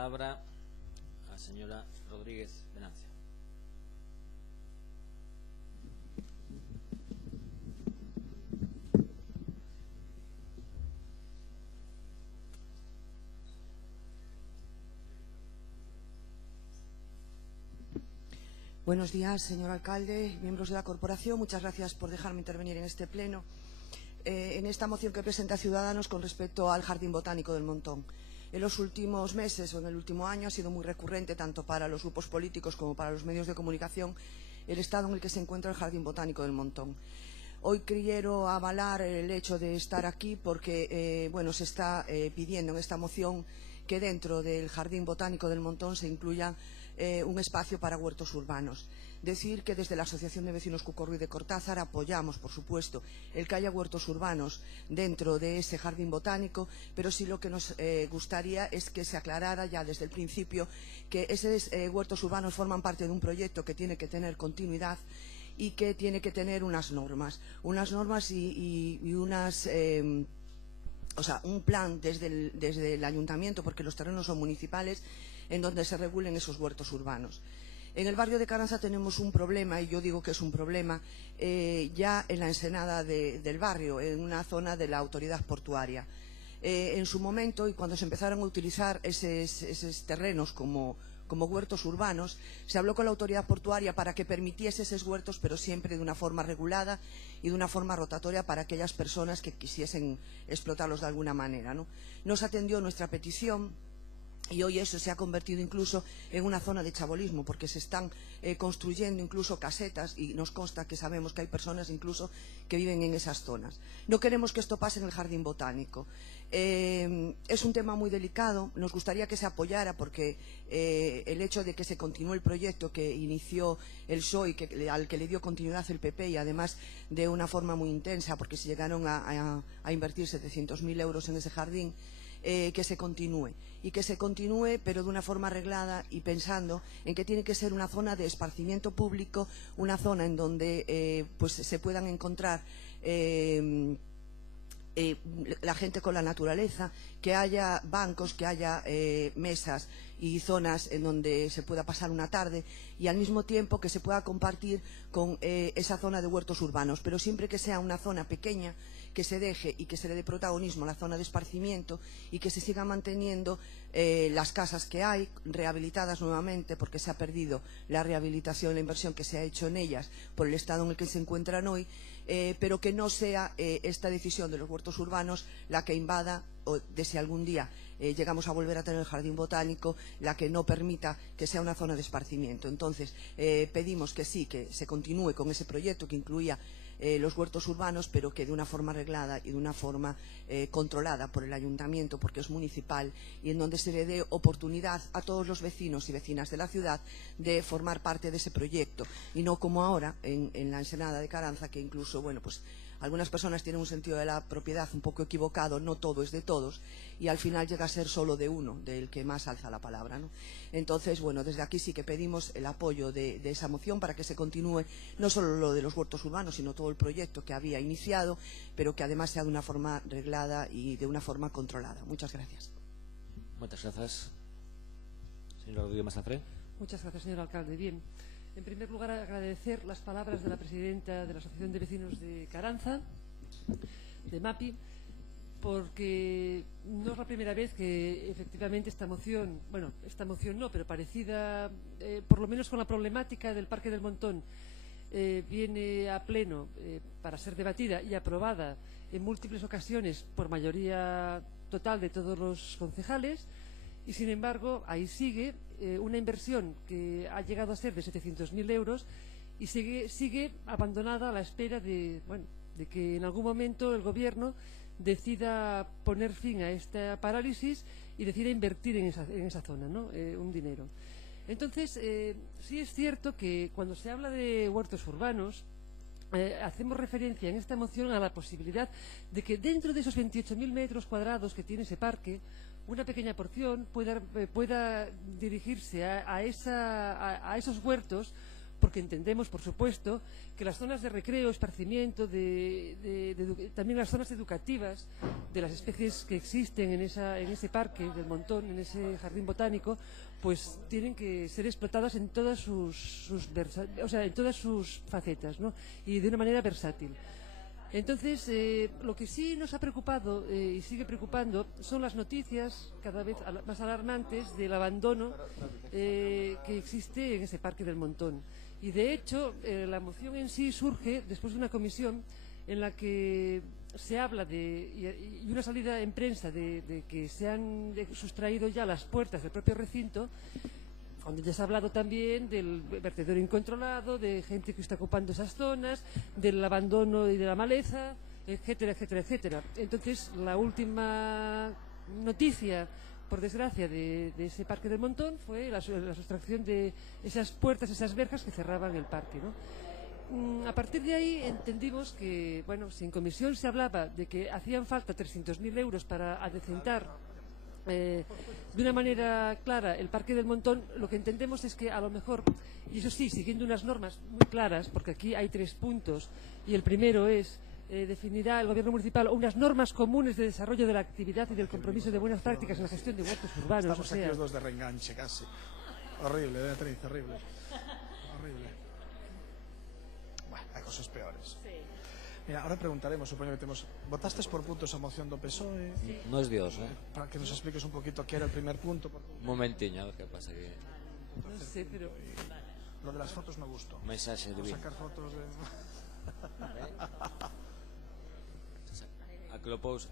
palabra a la señora Rodríguez Venancio. Buenos días, señor alcalde, miembros de la corporación. Muchas gracias por dejarme intervenir en este pleno. En esta moción que presenta Ciudadanos con respecto al Jardín Botánico del Montón. En los últimos meses o en el último año ha sido muy recurrente, tanto para los grupos políticos como para los medios de comunicación, el estado en el que se encuentra el Jardín Botánico del Montón. Hoy quiero avalar el hecho de estar aquí porque se está pidiendo en esta moción que dentro del Jardín Botánico del Montón se incluya un espacio para huertos urbanos. Decir que desde la Asociación de Vecinos Cucorru y de Cortázar apoyamos, por supuesto, el que haya huertos urbanos dentro de ese jardín botánico, pero sí lo que nos gustaría es que se aclarara ya desde el principio que esos huertos urbanos forman parte de un proyecto que tiene que tener continuidad y que tiene que tener unas normas y unas... un plan desde el ayuntamiento, porque los terrenos son municipales, en donde se regulen esos huertos urbanos. En el barrio de Caranza tenemos un problema, y yo digo que es un problema, ya en la ensenada del barrio, en una zona de la autoridad portuaria. En su momento, y cuando se empezaron a utilizar esos terrenos como huertos urbanos, se habló con la autoridad portuaria para que permitiese esos huertos, pero siempre de una forma regulada y de una forma rotatoria para aquellas personas que quisiesen explotarlos de alguna manera, ¿no? No se atendió nuestra petición. Y hoy eso se ha convertido incluso en una zona de chabolismo, porque se están construyendo incluso casetas y nos consta que sabemos que hay personas incluso que viven en esas zonas. No queremos que esto pase en el Jardín Botánico. Es un tema muy delicado, nos gustaría que se apoyara porque el hecho de que se continúe el proyecto que inició el PSOE, al que le dio continuidad el PP y además de una forma muy intensa porque se llegaron a invertir 700.000 euros en ese jardín, que se continúe, pero de una forma arreglada y pensando en que tiene que ser una zona de esparcimiento público, una zona en donde se puedan encontrar la gente con la naturaleza, que haya bancos, que haya mesas y zonas en donde se pueda pasar una tarde y al mismo tiempo que se pueda compartir con esa zona de huertos urbanos, pero siempre que sea una zona pequeña, que se deje y que se le dé protagonismo a la zona de esparcimiento y que se siga manteniendo las casas que hay, rehabilitadas nuevamente, porque se ha perdido la rehabilitación, la inversión que se ha hecho en ellas por el estado en el que se encuentran hoy, pero que no sea esta decisión de los huertos urbanos la que invada o de si algún día llegamos a volver a tener el jardín botánico, la que no permita que sea una zona de esparcimiento. Entonces, pedimos que sí, que se continúe con ese proyecto que incluía los huertos urbanos, pero que de una forma arreglada y de una forma controlada por el ayuntamiento, porque es municipal, y en donde se le dé oportunidad a todos los vecinos y vecinas de la ciudad de formar parte de ese proyecto, y no como ahora en la ensenada de Caranza, que incluso, algunas personas tienen un sentido de la propiedad un poco equivocado, no todo es de todos, y al final llega a ser solo de uno, del que más alza la palabra, ¿no? Entonces, desde aquí sí que pedimos el apoyo de esa moción para que se continúe no solo lo de los huertos urbanos, sino todo el proyecto que había iniciado, pero que además sea de una forma reglada y de una forma controlada. Muchas gracias. Muchas gracias. Señora Rodríguez Mazafré. Muchas gracias, señor alcalde. Bien. En primer lugar, agradecer las palabras de la presidenta de la Asociación de Vecinos de Caranza, de MAPI, porque no es la primera vez que efectivamente esta moción no, pero parecida, por lo menos con la problemática del Parque del Montón, viene a pleno para ser debatida y aprobada en múltiples ocasiones por mayoría total de todos los concejales. Y sin embargo, ahí sigue una inversión que ha llegado a ser de 700.000 euros y sigue abandonada a la espera de que en algún momento el gobierno decida poner fin a esta parálisis y decida invertir en esa zona, ¿no? Un dinero. Entonces, sí es cierto que cuando se habla de huertos urbanos, hacemos referencia en esta moción a la posibilidad de que dentro de esos 28.000 metros cuadrados que tiene ese parque, una pequeña porción pueda dirigirse a esos huertos porque entendemos, por supuesto, que las zonas de recreo, esparcimiento, también las zonas educativas de las especies que existen en ese parque del Montón, en ese jardín botánico, pues tienen que ser explotadas en todas en todas sus facetas, ¿no? Y de una manera versátil. Entonces, lo que sí nos ha preocupado y sigue preocupando son las noticias cada vez más alarmantes del abandono que existe en ese parque del Montón. Y de hecho, la moción en sí surge después de una comisión en la que se habla y una salida en prensa de que se han sustraído ya las puertas del propio recinto, donde ya se ha hablado también del vertedero incontrolado, de gente que está ocupando esas zonas, del abandono y de la maleza, etcétera, etcétera, etcétera. Entonces, la última noticia, por desgracia, de ese parque del Montón fue la sustracción de esas puertas, esas verjas que cerraban el parque, ¿no? A partir de ahí entendimos que, bueno, si en comisión se hablaba de que hacían falta 300.000 euros para adecentar de una manera clara el Parque del Montón, lo que entendemos es que a lo mejor, y eso sí, siguiendo unas normas muy claras, porque aquí hay 3 puntos, y el primero es definirá el Gobierno municipal unas normas comunes de desarrollo de la actividad y del compromiso de buenas prácticas en la gestión de huertos urbanos. Estamos aquí los dos de reenganche casi. Horrible, Beatriz, horrible. Horrible. Bueno, hay cosas peores. Sí. Mira, ahora preguntaremos, supongo que tenemos... ¿Votaste por puntos a moción do PSOE? Sí. No es Dios, Para que nos expliques un poquito qué era el primer punto. Un momentiño, a ver qué pasa aquí. No sé, pero... Lo de las fotos me gustó. Mensaje de Sacar fotos de...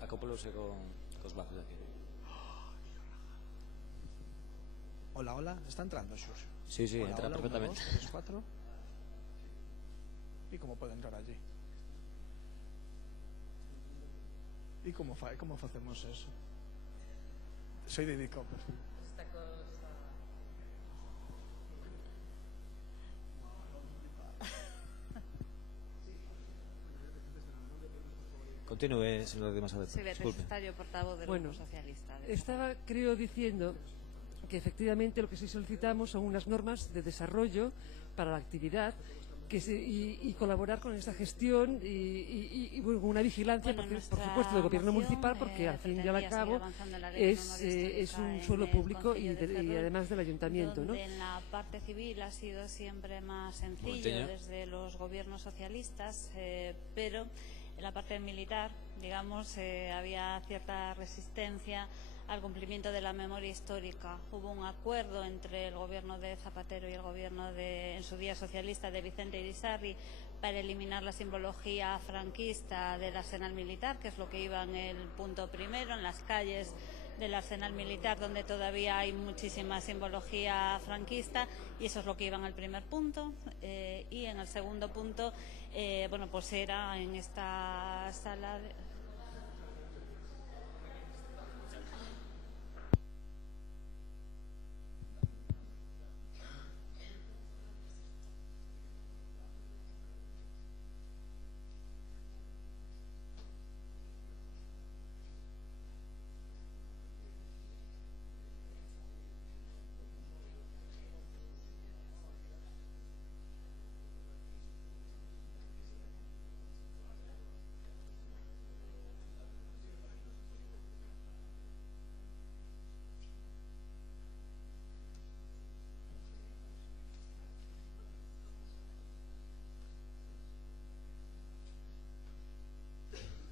Acoplouse cos brazos aquí. Hola, hola, está entrando, Xurxo. Sí, sí, Hola, entra hola, perfectamente. 1, 2, 3, 4. ¿Y cómo puede entrar allí? ¿Y cómo facemos eso? Soy de Dicopper. Continúe, señor de Masadet. Soy Beatriz Disculpe. Estadio, portavoz del Bueno, Grupo Socialista. estaba, creo, diciendo que efectivamente lo que sí solicitamos son unas normas de desarrollo para la actividad y colaborar con esta gestión y bueno, una vigilancia, Bueno, porque, por supuesto, del Gobierno municipal, porque al fin y al cabo es un suelo público y además del Ayuntamiento, ¿no? Donde en la parte civil ha sido siempre más sencillo Monteña. desde los gobiernos socialistas, pero en la parte militar, digamos, había cierta resistencia al cumplimiento de la memoria histórica. Hubo un acuerdo entre el gobierno de Zapatero y el gobierno en su día socialista de Vicente Irisarri para eliminar la simbología franquista del arsenal militar, que es lo que iba en el punto primero, en las calles del arsenal militar donde todavía hay muchísima simbología franquista, y eso es lo que iba en el primer punto. Y en el segundo punto, bueno, pues era en esta sala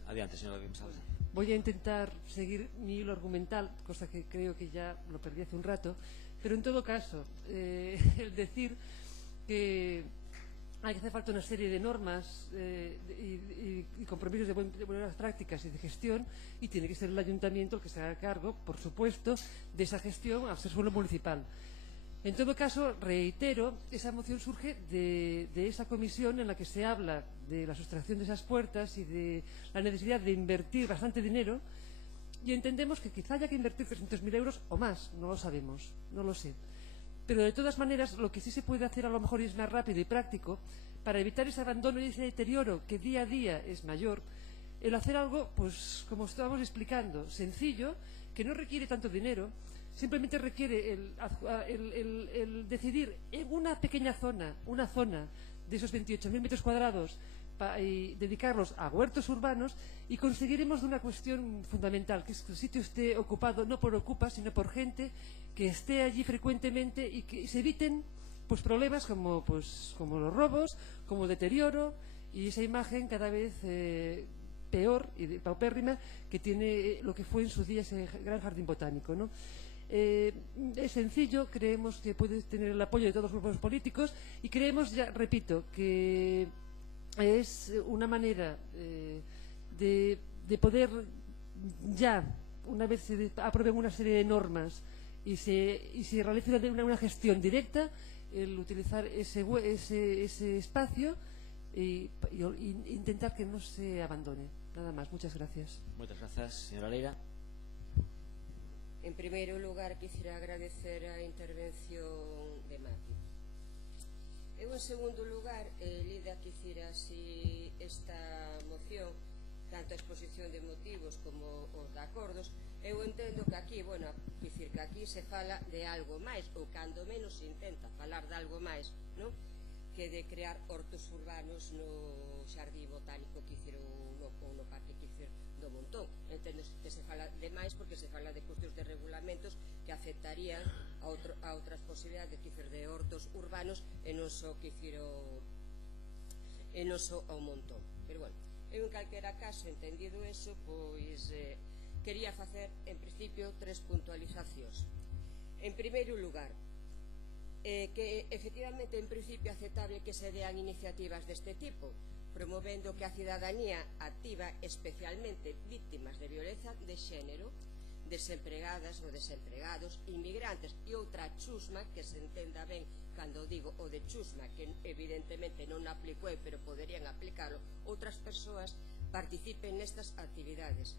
Adiante, señor de Masadet. Voy a intentar seguir mi hilo argumental, cosa que creo que ya lo perdí hace un rato, pero en todo caso, el decir que hay que hacer falta una serie de normas y compromisos de buenas prácticas y de gestión, y tiene que ser el Ayuntamiento el que se haga cargo, por supuesto, de esa gestión al ser suelo municipal. En todo caso, reitero, esa moción surge de esa comisión en la que se habla de la sustracción de esas puertas y de la necesidad de invertir bastante dinero, y entendemos que quizá haya que invertir 300.000 euros o más, no lo sabemos, no lo sé. Pero de todas maneras, lo que sí se puede hacer a lo mejor es más rápido y práctico, para evitar ese abandono y ese deterioro que día a día es mayor, el hacer algo, pues como estábamos explicando, sencillo, que no requiere tanto dinero, simplemente requiere el decidir en una pequeña zona, de esos 28.000 metros cuadrados, y dedicarlos a huertos urbanos, y conseguiremos una cuestión fundamental, que es que el sitio esté ocupado no por ocupas, sino por gente que esté allí frecuentemente y que se eviten pues problemas como los robos, como el deterioro y esa imagen cada vez peor y paupérrima que tiene lo que fue en su día ese gran jardín botánico, ¿no? Es sencillo, creemos que puede tener el apoyo de todos los grupos políticos y creemos, ya repito, que es una manera de poder ya, una vez se aprueben una serie de normas y se realice una gestión directa, el utilizar ese espacio e intentar que no se abandone. Nada más, muchas gracias. Muchas gracias, señora Leira. En primeiro lugar, quisiera agradecer a intervención de Mati. Eu, en segundo lugar, lida quisiera así esta moción, tanto a exposición de motivos como os de acordos. Eu entendo que aquí, bueno, dicir que aquí se fala de algo máis, ou cando menos se intenta falar de algo máis, non? Que de crear hortos urbanos no xardín botánico que hicieron no parque que hicieron do Montón. Entendo que se fala de máis porque se fala de cuestións de regulamentos que afectarían a outras posibilidades que hicieron de hortos urbanos e non só que hicieron ao Montón. Pero bueno, eu en calquera caso, entendido eso, pois quería facer en principio 3 puntualizacións. En primeiro lugar, que efectivamente en principio é aceptable que se dean iniciativas deste tipo, promovendo que a cidadanía activa, especialmente víctimas de violencia de xénero, desempregadas ou desempregados, inmigrantes e outra chusma, que se entenda ben cando digo o de chusma, que evidentemente non aplicou pero poderían aplicarlo, outras persoas participen nestas actividades.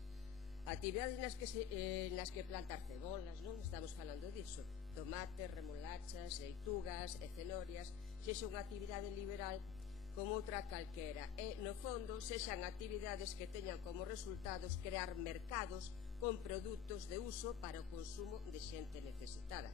Actividades nas que plantar cebolas, non? Estamos falando diso. Tomates, remolachas, leitugas, cenorias, sexa unha actividade liberal como outra calquera. E, no fondo, sexan actividades que teñan como resultados crear mercados con produtos de uso para o consumo de xente necesitada.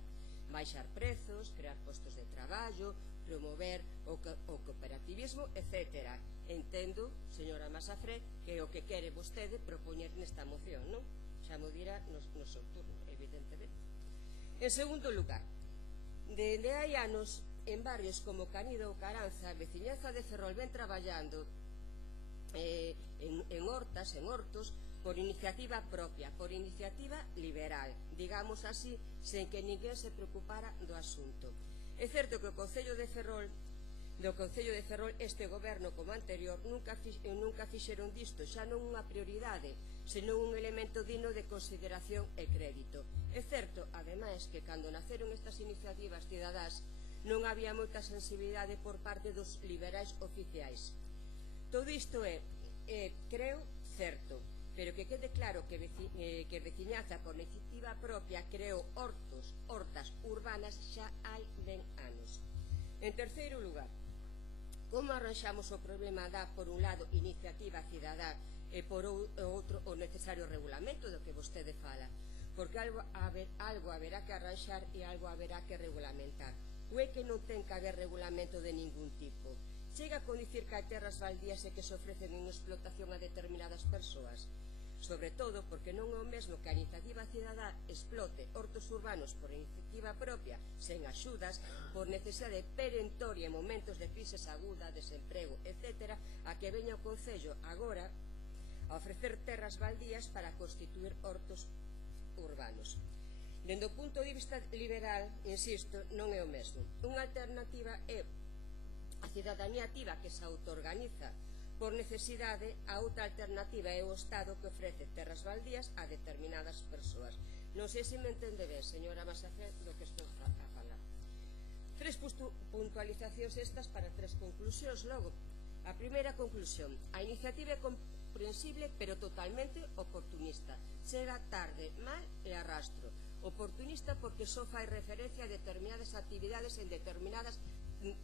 Baixar prezos, crear postos de traballo, promover o cooperativismo, etc. Entendo, señora Masafré, que o que quere vostede propoñer nesta moción, non? Xa mo dirá no seu turno, evidentemente. En segundo lugar, dende hai anos, en barrios como Canido ou Caranza, a veciñanza de Ferrol ven traballando en hortos, por iniciativa propia, por iniciativa liberal, digamos así, sen que ninguén se preocupara do asunto. É certo que o Concello de Ferrol, este goberno como anterior, nunca fixeron disto xa non unha prioridade, senón un elemento digno de consideración e crédito. É certo, ademais, que cando naceron estas iniciativas cidadás non había moita sensibilidade por parte dos liberais oficiais. Todo isto é, creo, certo, pero que quede claro que veciñaza por iniciativa propia creou hortas urbanas xa hai ben anos. En terceiro lugar, como arranxamos o problema da, por un lado, iniciativa cidadá e por outro o necesario regulamento do que vostede fala? Porque algo haberá que arranxar e algo haberá que regulamentar. Ou é que non ten que haber regulamento de ningún tipo? Chega con dicir que hai terras baldías e que se ofrecen en explotación a determinadas persoas? Sobre todo porque non é o mesmo que a iniciativa cidadá explote hortos urbanos por iniciativa propia, sen axudas, por necesidade perentoria en momentos de crisis aguda, desemprego, etc., a que veña o Concello agora a ofrecer terras baldías para constituir hortos urbanos. Dende o punto de vista liberal, insisto, non é o mesmo. Unha alternativa é a cidadanía activa que se autoorganiza por necesidade, a outra alternativa é o Estado que ofrece terras baldías a determinadas persoas. Non sei se me entende ben, señora Masafré, do que estou a falar. 3 puntualizacións estas para 3 conclusións. Logo, a primeira conclusión, a iniciativa é comprensible pero totalmente oportunista. Chega tarde, mal e arrastro. Oportunista porque só fai referencia a determinadas actividades en determinadas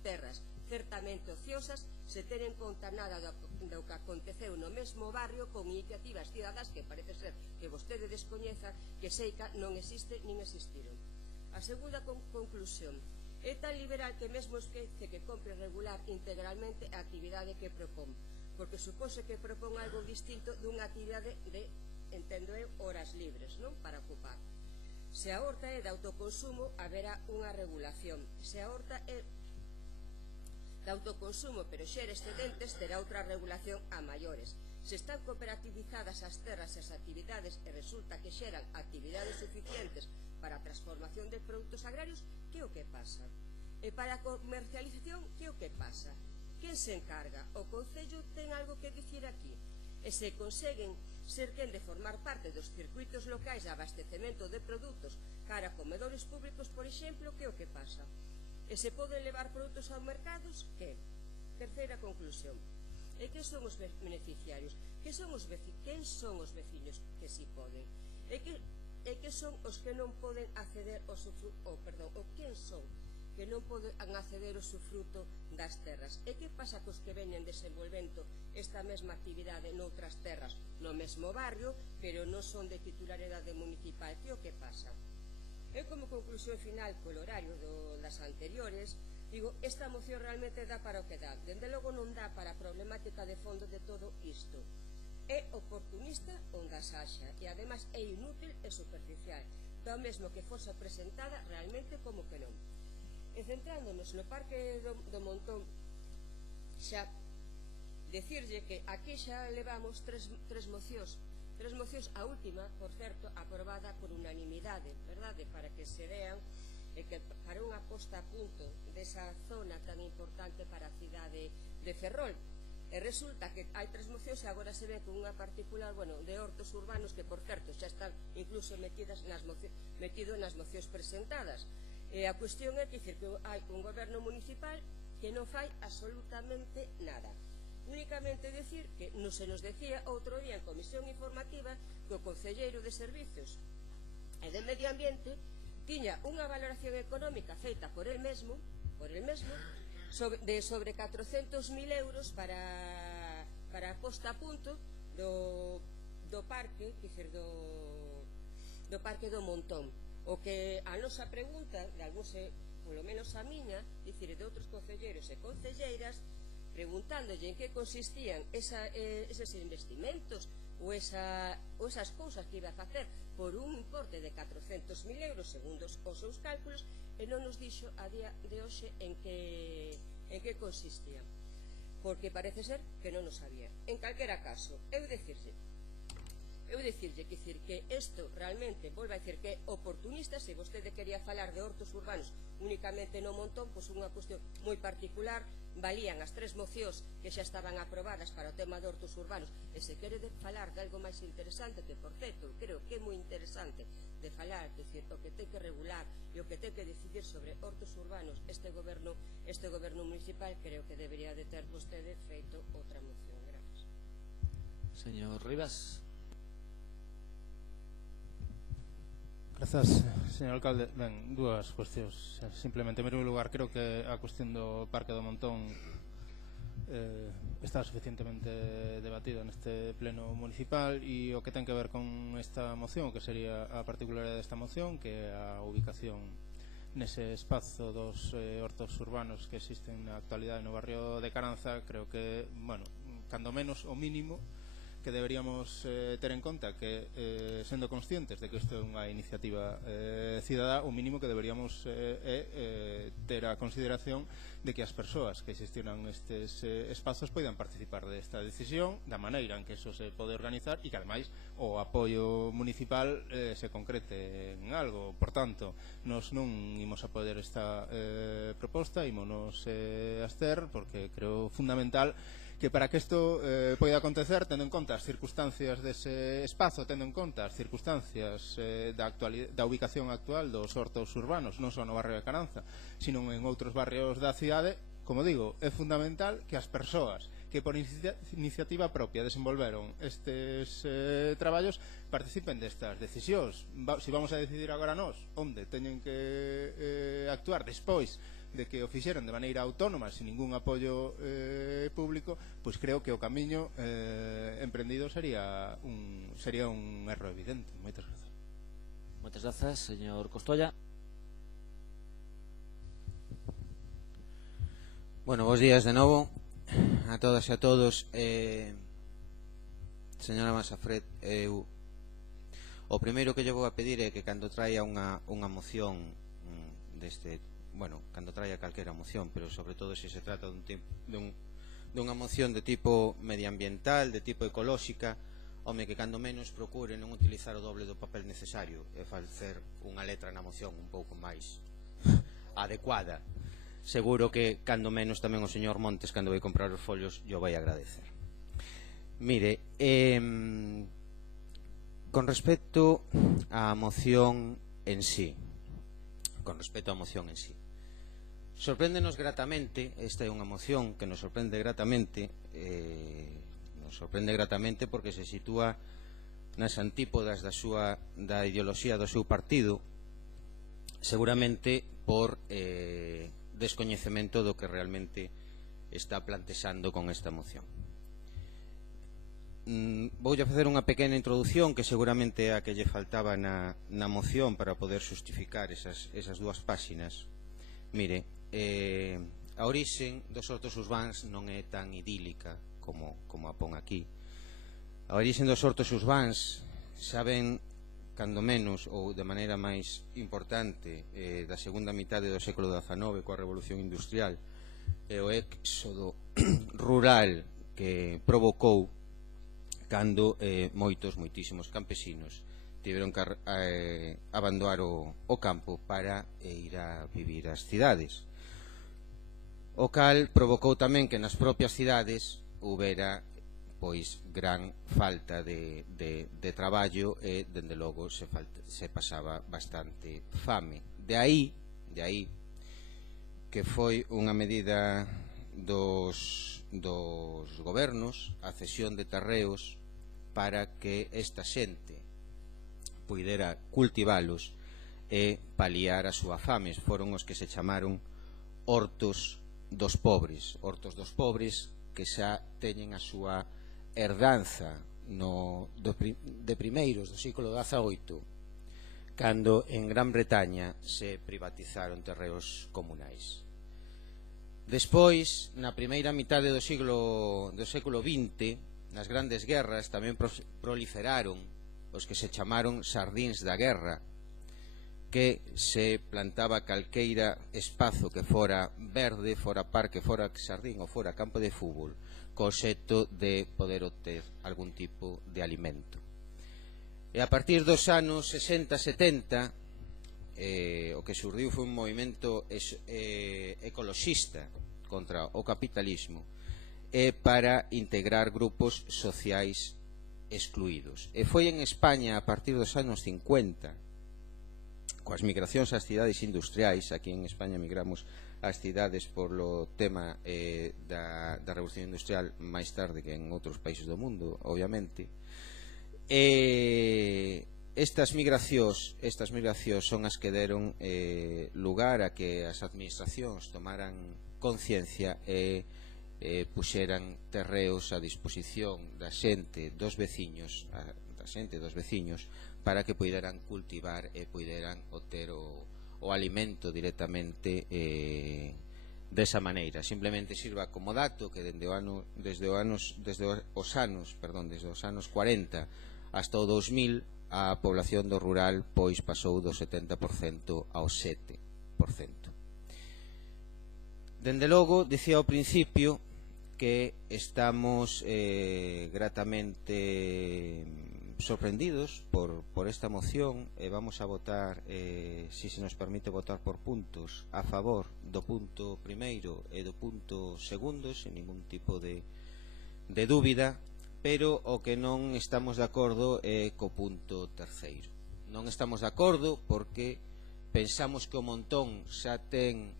terras certamente ociosas se ten en conta nada do que aconteceu no mesmo barrio con iniciativas cidadás que parece ser que vostede descoñeza que Seica non existe nin existiron. A segunda conclusión: é tan liberal que mesmo esquece que compre regular integralmente a actividade que propón, porque supose que propón algo distinto dunha actividade de, entendo eu, horas libres, non? Para ocupar. Se a horta é de autoconsumo, haberá unha regulación. Se a horta é de autoconsumo, pero xera excedentes, terá outra regulación a maiores. Se están cooperativizadas as terras e as actividades e resulta que xeran actividades suficientes para a transformación de produtos agrarios, que é o que pasa? E para a comercialización, que é o que pasa? Quen se encarga? O Concello ten algo que dicir aquí? E se conseguen ser quen de formar parte dos circuitos locais de abastecemento de produtos cara a comedores públicos, por exemplo, que é o que pasa? E se poden levar produtos aos mercados, que? Terceira conclusión: e que son os beneficiarios? Quen son os veciños que si poden? E que son os que non poden acceder ao quen son que non poden acceder ao sufruto das terras? E que pasa cos que veñen desenvolvendo esta mesma actividade noutras terras no mesmo barrio, pero non son de titularidade municipal? Que o que pasa? Eu, como conclusión final, polo horario das anteriores, digo, esta moción realmente dá para o que dá. Dende logo non dá para a problemática de fondo de todo isto. É oportunista onde as haxa e, ademais, é inútil e superficial. Do mesmo que fose presentada realmente como que non. E centrándonos no Parque do Montón, xa decirlle que aquí xa levamos tres mocións, a última, por certo, aprobada por unanimidade, verdade, para que se vean que para unha posta a punto desa zona tan importante para a cidade de Ferrol. E resulta que hai tres mocións e agora se ve con unha particular, de hortos urbanos que, por certo, xa están incluso metido nas mocións presentadas. E a cuestión é que hai un goberno municipal que non fai absolutamente nada. Únicamente decir que se nos decía outro día en comisión informativa que o concelleiro de Servizos e de Medio Ambiente tiña unha valoración económica feita por el mesmo de sobre 400.000 euros para a posta a punto do parque, do Parque do Montón. O que a nosa pregunta, de algúns, polo menos a miña, dicir, de outros concelleiros e concelleiras, preguntándolle en que consistían eses investimentos ou esas cousas que iba a facer por un importe de 400.000 euros segundo os seus cálculos, e non nos dixo a día de hoxe en que consistían, porque parece ser que non nos sabía. En calquera caso, eu dicirlle que isto realmente, volvo a dicir, que é oportunista. Se vostede quería falar de hortos urbanos únicamente no Montón, pois unha cuestión moi particular, valían as tres mocións que xa estaban aprobadas para o tema de hortos urbanos, e se quere falar de algo máis interesante, que por certo creo que é moi interesante de falar, que o que ten que regular e o que ten que decidir sobre hortos urbanos este goberno municipal, creo que debería de ter vostede feito outra moción. Gracias. Señor Rivas. Grazas, señor alcalde. Ben, dúas cuestións. Simplemente, en primeiro lugar, creo que a cuestión do Parque do Montón está suficientemente debatida neste pleno municipal, e o que ten que ver con esta moción, que sería a particularidade desta moción, que é a ubicación nese espazo dos hortos urbanos que existen na actualidade no barrio de Caranza, creo que, cando menos o mínimo que deberíamos ter en conta, que sendo conscientes de que isto é unha iniciativa cidadá, o mínimo que deberíamos ter a consideración de que as persoas que xestionan estes espazos poidan participar desta decisión, da maneira en que eso se pode organizar, e que ademais o apoio municipal se concrete en algo. Por tanto, nos non imos a poder esta proposta, ímonos abster, porque creo fundamental que para que isto poida acontecer, tendo en conta as circunstancias dese espazo, tendo en conta as circunstancias da ubicación actual dos hortos urbanos, non só no barrio de Caranza, sino en outros barrios da cidade, como digo, é fundamental que as persoas que por iniciativa propia desenvolveron estes traballos participen destas decisións. Se vamos a decidir agora nós onde teñen que actuar despois de que o fixeran de maneira autónoma, sin ningún apoio público, pois creo que o camiño emprendido sería un erro evidente. Moitas grazas. Moitas grazas, señor Costolla. Bueno, bons días de novo a todas e a todos. Señora Masafret, o primeiro que lle vou a pedir é que cando traia unha moción deste, bueno, cando traia calquera moción, pero sobre todo se se trata dunha moción de tipo medioambiental, de tipo ecolóxica, home, que cando menos procure non utilizar o doble do papel necesario e facer unha letra na moción un pouco máis adecuada. Seguro que cando menos tamén o señor Montes, cando vai comprar os folios, yo vai agradecer. Mire, con respecto á moción en sí, sorpréndenos gratamente, esta é unha moción que nos sorprende gratamente, porque se sitúa nas antípodas da ideoloxía do seu partido, seguramente por descoñecemento do que realmente está plantexando con esta moción. Voulle facer unha pequena introdución que seguramente é a que lle faltaba na moción para poder justificar esas dúas páxinas. Mire, a orixen dos hortos urbáns non é tan idílica como a pon aquí. A orixen dos hortos urbáns saben cando menos, ou de maneira máis importante, da segunda mitade do século XIX coa Revolución Industrial e o éxodo rural que provocou cando moitísimos campesinos tiveron que abandonar o campo para ir a vivir ás cidades, o cal provocou tamén que nas propias cidades houbera pois gran falta de traballo e, dende logo, se pasaba bastante fame. De aí que foi unha medida dos gobernos a cesión de terreos para que esta xente puidera cultivalos e paliar a súa fame. Foron os que se chamaron hortos dos pobres, que xa teñen a súa herdanza de primeiros do século XVIII, cando en Gran Bretaña se privatizaron terreos comunais. Despois, na primeira mitade do século XX, nas grandes guerras tamén proliferaron os que se chamaron sardíns da guerra, que se plantaba calqueira espazo que fora verde, fora parque, fora sardín ou fora campo de fútbol, co xeito de poder obter algún tipo de alimento. E a partir dos anos 60-70 o que surdiu foi un movimento ecoloxista contra o capitalismo e para integrar grupos sociais excluídos. E foi en España a partir dos anos 50, coas migracións ás cidades industriais. Aquí en España migramos ás cidades polo tema da Revolución Industrial máis tarde que en outros países do mundo, obviamente. Estas migracións son as que deron lugar a que as administracións tomaran conciencia e puxeran terreos a disposición da xente dos veciños para que poideran cultivar e poideran obter o alimento directamente desa maneira. Simplemente sirva como dato que desde os anos 40 hasta o 2000 a población do rural pois pasou do 70% ao 7%. Dende logo, dicía ao principio que estamos gratamente sorprendidos por esta moción e vamos a votar, si se nos permite votar por puntos, a favor do punto primeiro e do punto segundo, sen ningún tipo de dúbida, pero o que non estamos de acordo é co punto terceiro. Non estamos de acordo porque pensamos que o montón xa ten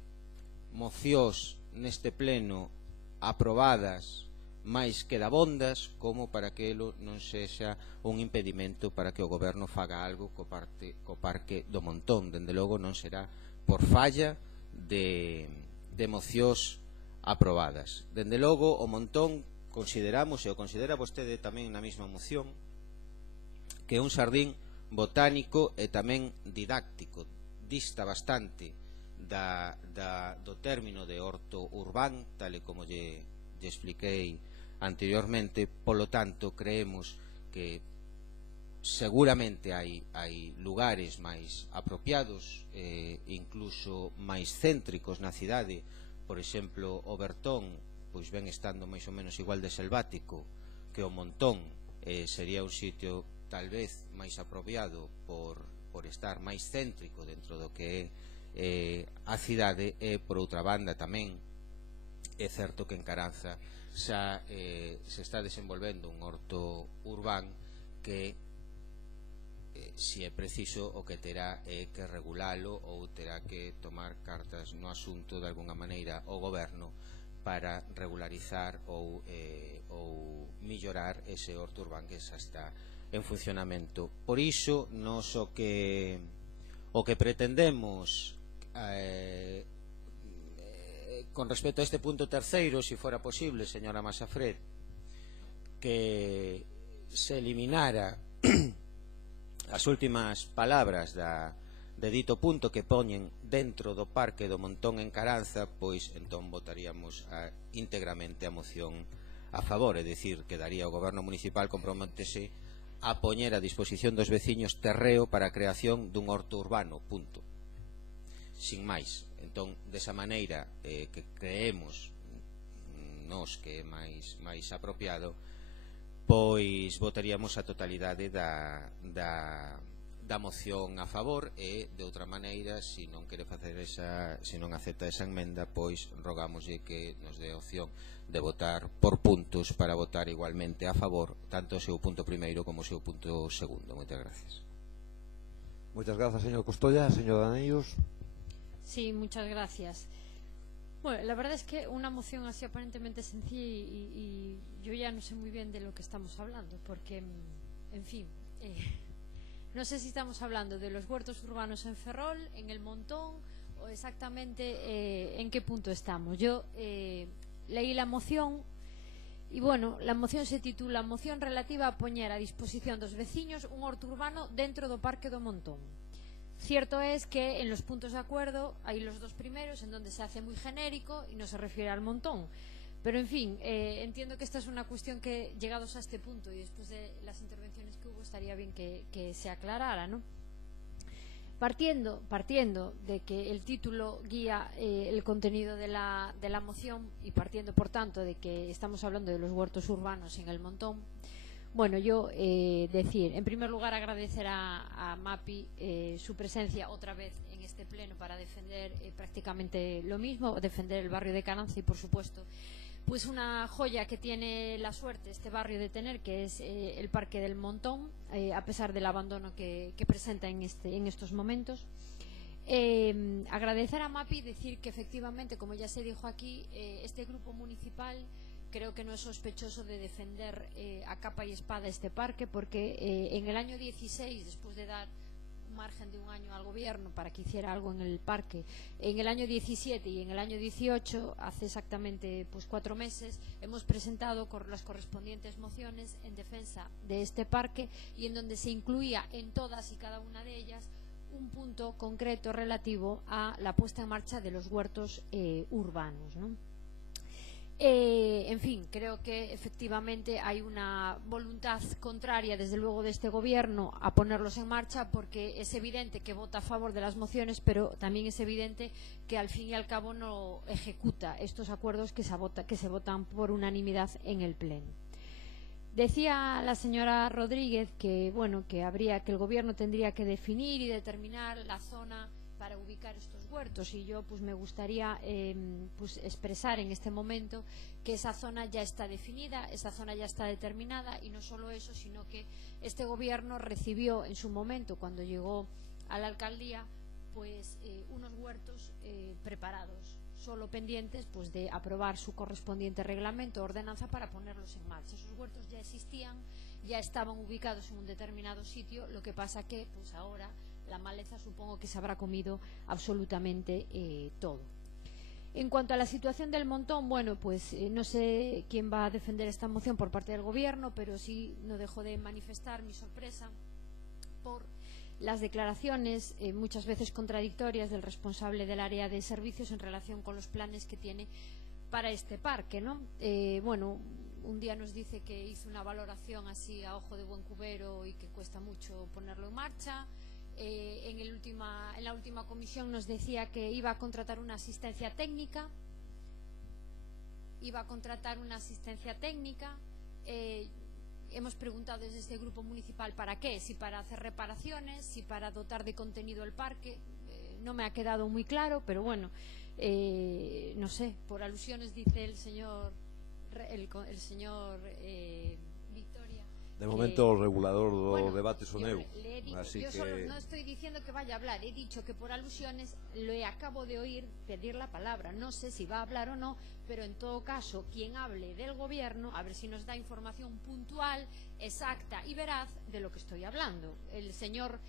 mocións neste pleno aprobadas máis que dabondas como para que elo non sexa un impedimento para que o goberno faga algo co parque do montón. Dende logo non será por falla de mocións aprobadas. Dende logo, o Montón consideramos, e o considera vostede tamén na mesma moción, que é un xardín botánico e tamén didáctico. Dista bastante do término de horto urbán, tal e como lle expliquei anteriormente. Polo tanto, creemos que seguramente hai lugares máis apropiados, incluso máis céntricos na cidade. Por exemplo, o Bertón pois ven estando máis ou menos igual de selvático que o Montón. Sería un sitio tal vez máis apropiado por estar máis céntrico dentro do que é a cidade. E por outra banda tamén é certo que en Caranza xa se está desenvolvendo un horto urbán que se é preciso o que terá é que regulalo ou terá que tomar cartas no asunto de alguna maneira o goberno para regularizar ou mellorar ese horto urbán que xa está en funcionamento. Por iso, nos o que pretendemos con respecto a este punto terceiro, se fora posible, señora Masafret, que se eliminara as últimas palabras de dito punto que poñen dentro do Parque do Montón en Caranza, pois entón votaríamos íntegramente a moción a favor, é dicir, que daría o goberno municipal comprométese a poñer a disposición dos veciños terreo para a creación dun horto urbano, punto, sin máis. Entón, desa maneira que creemos nos que é máis apropiado, pois votaríamos a totalidade da moción a favor, e de outra maneira, se non quere facer se non acepta esa enmenda, pois rogámoslle que nos dé opción de votar por puntos para votar igualmente a favor tanto o seu punto primeiro como o seu punto segundo. Moitas gracias. Muchas gracias, señor Costoya. Señor Danellos. Sí, muchas gracias. Bueno, la verdad es que una moción así aparentemente sencilla y yo ya no sé muy bien de lo que estamos hablando, porque, en fin, no sé si estamos hablando de los huertos urbanos en Ferrol, en el Montón, o exactamente en qué punto estamos. Yo leí la moción y, bueno, la moción se titula Moción relativa a poñer a disposición dos veciños un horto urbano dentro do Parque do Montón. Cierto es que en los puntos de acuerdo hay los dos primeros en donde se hace muy genérico y no se refiere al Montón, pero en fin, entiendo que esta es una cuestión que, llegados a este punto y después de las intervenciones que hubo, estaría bien que se aclarara, ¿no? Partiendo de que el título guía el contenido de la moción, y partiendo por tanto de que estamos hablando de los huertos urbanos en el Montón, bueno, yo decir, en primer lugar, agradecer a MAPI su presencia otra vez en este pleno para defender prácticamente lo mismo, defender el barrio de Caranza y, por supuesto, pues una joya que tiene la suerte este barrio de tener, que es el Parque del Montón, a pesar del abandono que presenta en estos momentos. Agradecer a MAPI y decir que efectivamente, como ya se dijo aquí, este grupo municipal creo que no es sospechoso de defender a capa y espada este parque, porque en el año 16, después de dar un margen de un año al gobierno para que hiciera algo en el parque, en el año 17 y en el año 18, hace exactamente 4 meses, hemos presentado las correspondientes mociones en defensa de este parque, y en donde se incluía en todas y cada una de ellas un punto concreto relativo a la puesta en marcha de los huertos urbanos, ¿no? En fin, creo que efectivamente hay una voluntad contraria, desde luego, de este gobierno a ponerlos en marcha, porque es evidente que vota a favor de las mociones, pero también es evidente que al fin y al cabo no ejecuta estos acuerdos que se votan por unanimidad en el Pleno. Decía la señora Rodríguez que, bueno, que el gobierno tendría que definir y determinar la zona para ubicar estos huertos, y yo me gustaría expresar en este momento que esa zona ya está definida, esa zona ya está determinada, y no solo eso, sino que este gobierno recibió en su momento, cuando llegó a la alcaldía, unos huertos preparados, solo pendientes de aprobar su correspondiente reglamento o ordenanza para ponerlos en marcha. Esos huertos ya existían, ya estaban ubicados en un determinado sitio, lo que pasa que ahora la maleza supongo que se habrá comido absolutamente todo. En cuanto a la situación del Montón, bueno, pues no sé quién va a defender esta moción por parte del Gobierno, pero sí no dejo de manifestar mi sorpresa por las declaraciones muchas veces contradictorias del responsable del área de servicios en relación con los planes que tiene para este parque, ¿no? Bueno, un día nos dice que hizo una valoración así a ojo de buen cubero y que cuesta mucho ponerlo en marcha. En la última comisión nos decía que iba a contratar una asistencia técnica. Hemos preguntado desde este grupo municipal para qué, si para hacer reparaciones, si para dotar de contenido el parque. No me ha quedado muy claro, pero bueno, no sé, por alusiones dice el señor Victoria. De momento o regulador do debate son eu. Yo solo no estoy diciendo que vaya a hablar, he dicho que por alusiones le acabo de oír pedir la palabra. No sé si va a hablar o no, pero en todo caso, quien hable del Gobierno, a ver si nos da información puntual, exacta y veraz de lo que estoy hablando. El señor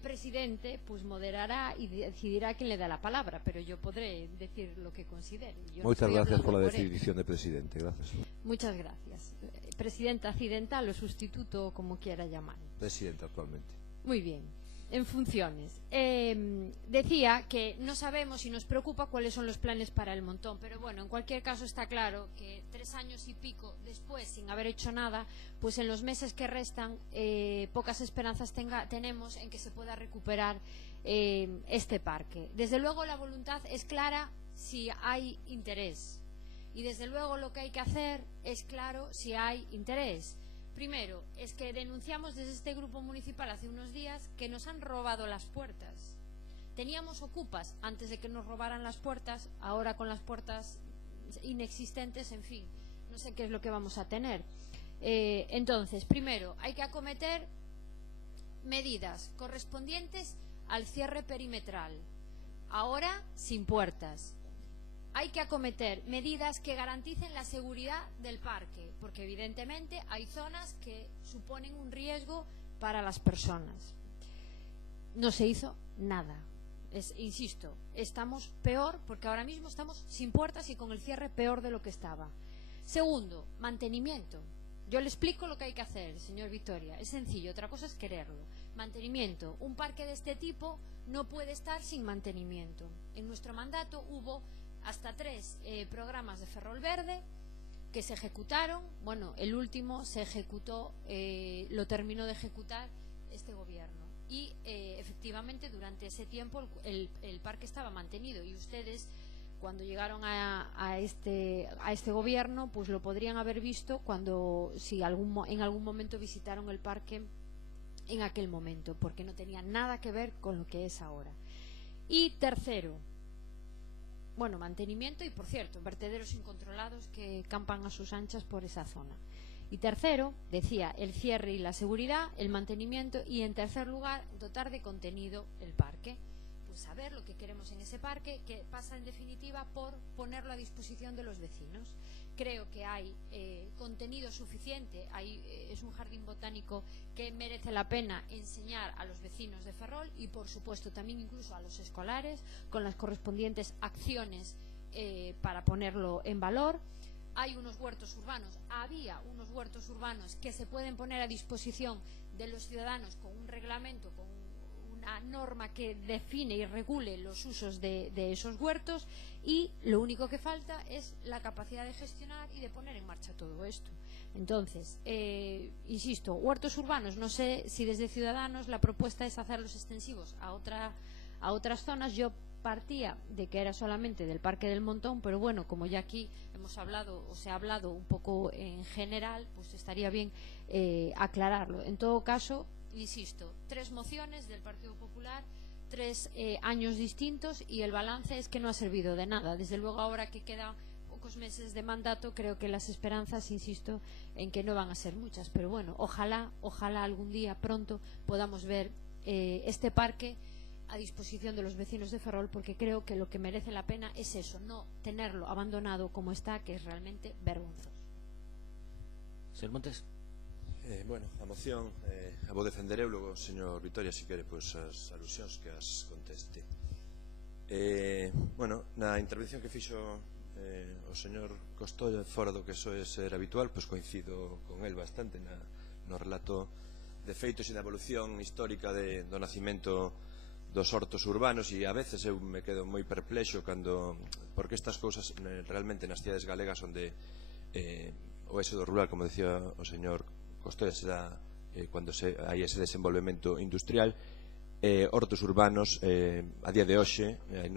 presidente pues moderará y decidirá quién le da la palabra, pero yo podré decir lo que considere. Muchas gracias por la definición de presidente. Gracias. Muchas gracias. Presidenta accidental o sustituto, como quiera llamar. Presidente actualmente. Muy bien, en funciones. Decía que no sabemos y nos preocupa cuáles son los planes para el Montón, pero bueno, en cualquier caso está claro que 3 años y pico después, sin haber hecho nada, pues en los meses que restan pocas esperanzas tenemos en que se pueda recuperar este parque. Desde luego la voluntad es clara si hay interés. Y desde luego lo que hay que hacer es claro si hay interés. Primero, es que denunciamos desde este grupo municipal hace unos días que nos han robado las puertas. Teníamos ocupas antes de que nos robaran las puertas, ahora con las puertas inexistentes, en fin, no sé qué es lo que vamos a tener. Entonces, primero, hay que acometer medidas correspondientes al cierre perimetral, ahora sin puertas. Hay que acometer medidas que garanticen la seguridad del parque, porque evidentemente hay zonas que suponen un riesgo para las personas. No se hizo nada. Insisto, estamos peor porque ahora mismo estamos sin puertas y con el cierre peor de lo que estaba. Segundo, mantenimiento. Yo le explico lo que hay que hacer, señor Victoria. Es sencillo, otra cosa es quererlo. Mantenimiento. Un parque de este tipo no puede estar sin mantenimiento. En nuestro mandato hubo hasta 3 programas de Ferrol Verde que se ejecutaron. Bueno, el último se ejecutó, lo terminó de ejecutar este gobierno. Y efectivamente durante ese tiempo el parque estaba mantenido. Y ustedes, cuando llegaron a este gobierno, pues lo podrían haber visto si en algún momento visitaron el parque en aquel momento, porque no tenía nada que ver con lo que es ahora. Y tercero, bueno, mantenimiento y, por cierto, vertederos incontrolados que campan a sus anchas por esa zona. Y tercero, decía, el cierre y la seguridad, el mantenimiento y, en tercer lugar, dotar de contenido el parque. Pues saber lo que queremos en ese parque, que pasa en definitiva por ponerlo a disposición de los vecinos. Creo que hay contenido suficiente, es un jardín botánico que merece la pena enseñar a los vecinos de Ferrol y por supuesto también incluso a los escolares con las correspondientes acciones para ponerlo en valor. Hay unos huertos urbanos, había unos huertos urbanos que se pueden poner a disposición de los ciudadanos con un reglamento, con una norma que define y regule los usos de esos huertos, y lo único que falta es la capacidad de gestionar y de poner en marcha todo esto. Entonces, insisto, huertos urbanos, no sé si desde Ciudadanos la propuesta es hacerlos extensivos a otras zonas. Yo partía de que era solamente del Parque del Montón, pero bueno, como ya aquí hemos hablado o se ha hablado un poco en general, pues estaría bien aclararlo. En todo caso, insisto, 3 mociones del Partido Popular, 3 años distintos, y el balance es que no ha servido de nada. Desde luego, ahora que quedan pocos meses de mandato, creo que las esperanzas, insisto, en que no van a ser muchas, pero bueno, ojalá algún día pronto podamos ver este parque a disposición de los vecinos de Ferrol, porque creo que lo que merece la pena es eso, no tenerlo abandonado como está, que es realmente vergonzoso. Señor Montes. Bueno, a moción a vou defender eu, logo, señor Victoria, se quere, pois as alusións que as conteste. Bueno, na intervención que fixo o señor Costolla, fora do que soe ser habitual, pois coincido con el bastante no relato de feitos e da evolución histórica do nacimento dos hortos urbanos, e a veces eu me quedo moi perplexo porque estas cousas realmente nas cidades galegas onde o éxodo rural, como decía o señor Costolla, se dá cando hai ese desenvolvemento industrial. Hortos urbanos, a día de hoxe, en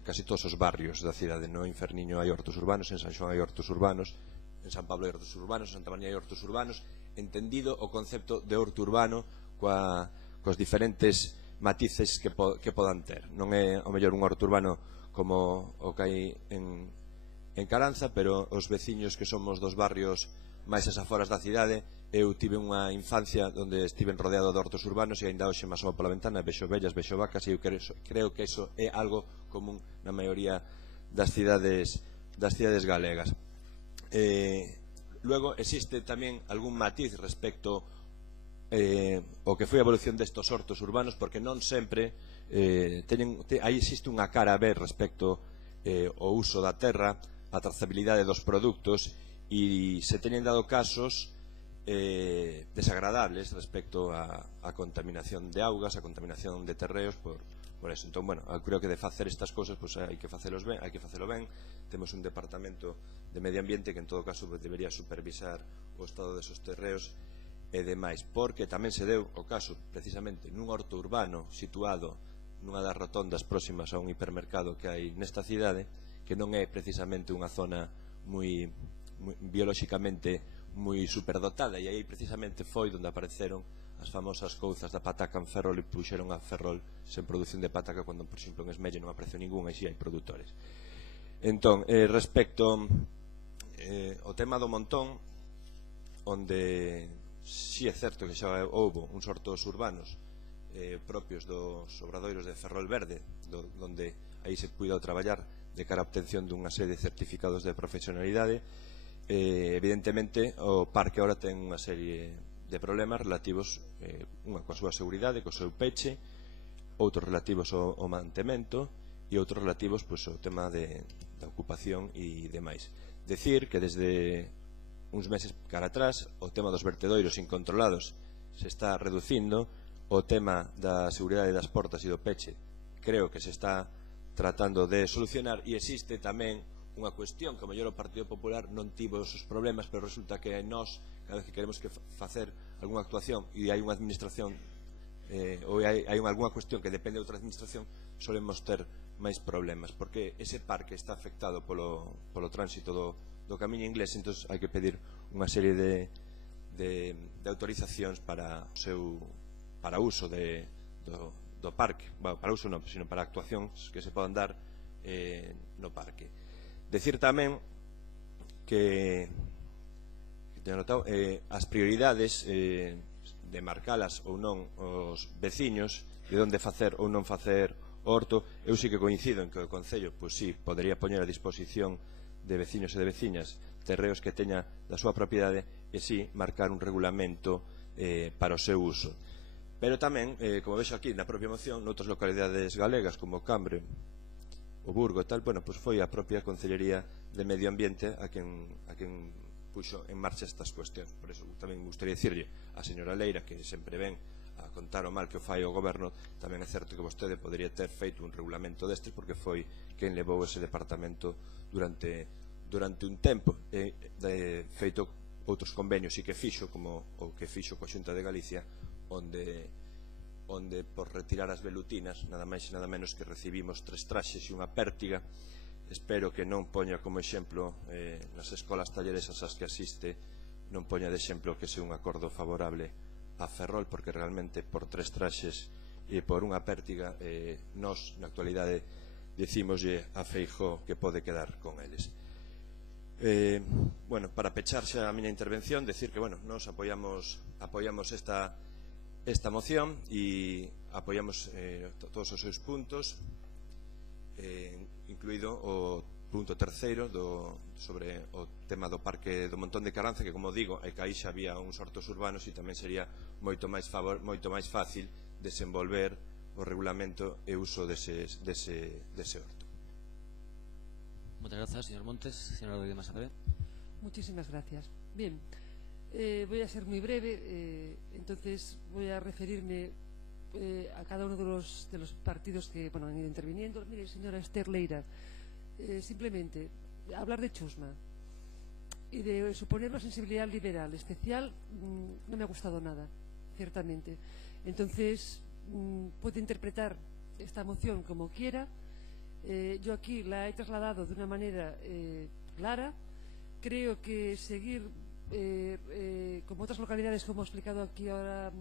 casi todos os barrios da cidade. No Inferniño hai hortos urbanos, en San Xoán hai hortos urbanos, en San Pablo hai hortos urbanos, en Santa María hai hortos urbanos, entendido o concepto de horto urbano cos diferentes matices que podan ter. Non é ao mellor un horto urbano como o que hai en Caranza, pero os veciños que somos dos barrios máis as aforas da cidade, eu tive unha infancia onde estive rodeado de hortos urbanos e ainda hoxe me asomo pola ventana, vexo vellas, vexo vacas, e eu creo que iso é algo común na maioría das cidades galegas. Luego existe tamén algún matiz respecto o que foi a evolución destos hortos urbanos, porque non sempre aí existe unha cara a ver respecto ao uso da terra, a trazabilidade dos produtos, e se teñen dado casos desagradables respecto a contaminación de augas, a contaminación de terreos por eso. Entón, bueno, creo que de facer estas cousas hai que facelo ben. Temos un departamento de medio ambiente que en todo caso debería supervisar o estado desos terreos e demais, porque tamén se deu o caso precisamente nun horto urbano situado nunha das rotondas próximas a un hipermercado que hai nesta cidade, que non é precisamente unha zona moi biolóxicamente moi superdotada, e aí precisamente foi onde apareceron as famosas couzas da pataca en Ferrol e puxeron a Ferrol sen produción de pataca, cando, por exemplo, en Esmelle non apareceu ningún, e si hai produtores. Entón, respecto ao tema do Montón, onde si é certo que xa houve uns hortos urbanos propios dos obradoiros de Ferrol Verde, onde aí se puido traballar de cara a obtención dunha serie de certificados de profesionalidade. Evidentemente o parque ahora ten unha serie de problemas relativos unha coa súa seguridade, co seu peche, outros relativos ao mantemento e outros relativos ao tema da ocupación e demais. Decir que desde uns meses cara atrás o tema dos vertedoiros incontrolados se está reducindo, o tema da seguridade das portas e do peche creo que se está tratando de solucionar, e existe tamén unha cuestión que o mellor o Partido Popular non tivo os problemas, pero resulta que nós, cada vez que queremos facer algunha actuación e hai unha administración ou hai algunha cuestión que depende de outra administración, solemos ter máis problemas, porque ese parque está afectado polo tránsito do camiño inglés, entón hai que pedir unha serie de autorizacións para o uso do parque, para uso non, sino para actuacións que se podan dar no parque. Decir tamén que teño notado as prioridades de marcalas ou non os veciños, de onde facer ou non facer o horto. Eu sí que coincido en que o Concello, pois sí, podería poñer a disposición de veciños e de veciñas terreos que teña da súa propiedade e sí marcar un regulamento para o seu uso. Pero tamén, como vexo aquí na propia moción, noutras localidades galegas como Cambre, o Burgo e tal, bueno, pois foi a propia Concellería de Medio Ambiente a quen puxo en marcha estas cuestións. Por eso tamén me gustaría dicirlle a señora Leira, que sempre ven a contar o mal que o fai o goberno, tamén é certo que vostede podería ter feito un regulamento destes, porque foi quen levou ese departamento durante un tempo, feito outros convenios e que fixo, como o que fixo coa Xunta de Galicia, onde por retirar as velutinas, nada máis e nada menos que recibimos 3 traxes e unha pértiga. Espero que non poña como exemplo nas escolas talleresas as que asiste, non poña de exemplo que sea un acordo favorable a Ferrol, porque realmente por 3 traxes e por unha pértiga nós na actualidade dicimoslle a Feijóo que pode quedar con eles. Bueno, para pechar xa a miña intervención, decir que nos apoiamos esta moción e apoiamos todos os seus puntos, incluído o punto terceiro sobre o tema do Parque do Montón de Caranza, que, como digo, que aí xa había uns hortos urbanos e tamén sería moito máis fácil desenvolver o regulamento e uso dese horto. Muchas gracias, señor Montes. Señora Rodríguez Masaferé. Muchísimas gracias. Bien, voy a ser muy breve, entonces voy a referirme a cada uno de los partidos que han ido interviniendo. Mire, señora Esther Leira, simplemente hablar de chusma y de suponer una sensibilidad liberal especial no me ha gustado nada, ciertamente. Entonces, puede interpretar esta moción como quiera. Yo aquí la he trasladado de una manera clara. Creo que seguir como otras localidades, como he explicado aquí ahora,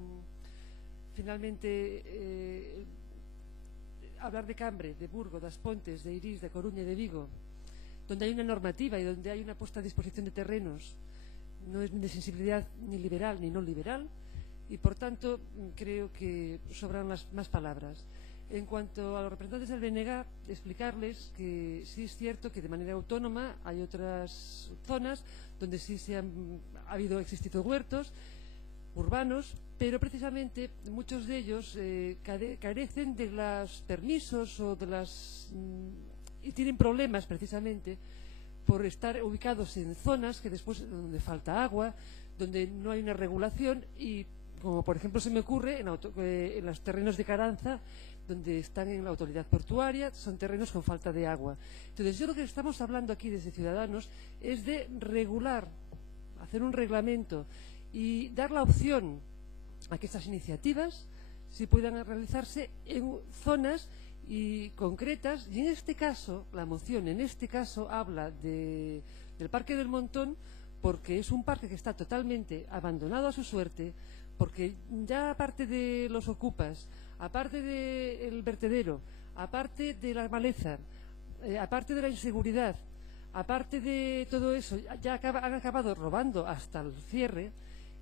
finalmente hablar de Cambre, de Burgo, de As Pontes, de Irís, de Coruña y de Vigo, donde hay una normativa y donde hay una puesta a disposición de terrenos, no es ni de sensibilidad ni liberal ni no liberal, y por tanto creo que sobran más palabras. En cuanto a los representantes del BNG, explicarles que sí es cierto que de manera autónoma hay otras zonas donde sí ha existido huertos urbanos, pero precisamente muchos de ellos carecen de los permisos o de y tienen problemas precisamente por estar ubicados en zonas que después donde falta agua, donde no hay una regulación, y como por ejemplo se me ocurre en los terrenos de Caranza, donde están en la autoridad portuaria, son terrenos con falta de agua. Entonces, yo lo que estamos hablando aquí desde Ciudadanos es de regular, hacer un reglamento y dar la opción a que estas iniciativas sí puedan realizarse en zonas concretas, y en este caso, la moción en este caso habla del Parque del Montón, porque es un parque que está totalmente abandonado a su suerte, porque ya aparte de los ocupas, aparte del vertedero, aparte de la maleza, aparte de la inseguridad, aparte de todo eso, ya han acabado robando hasta el cierre,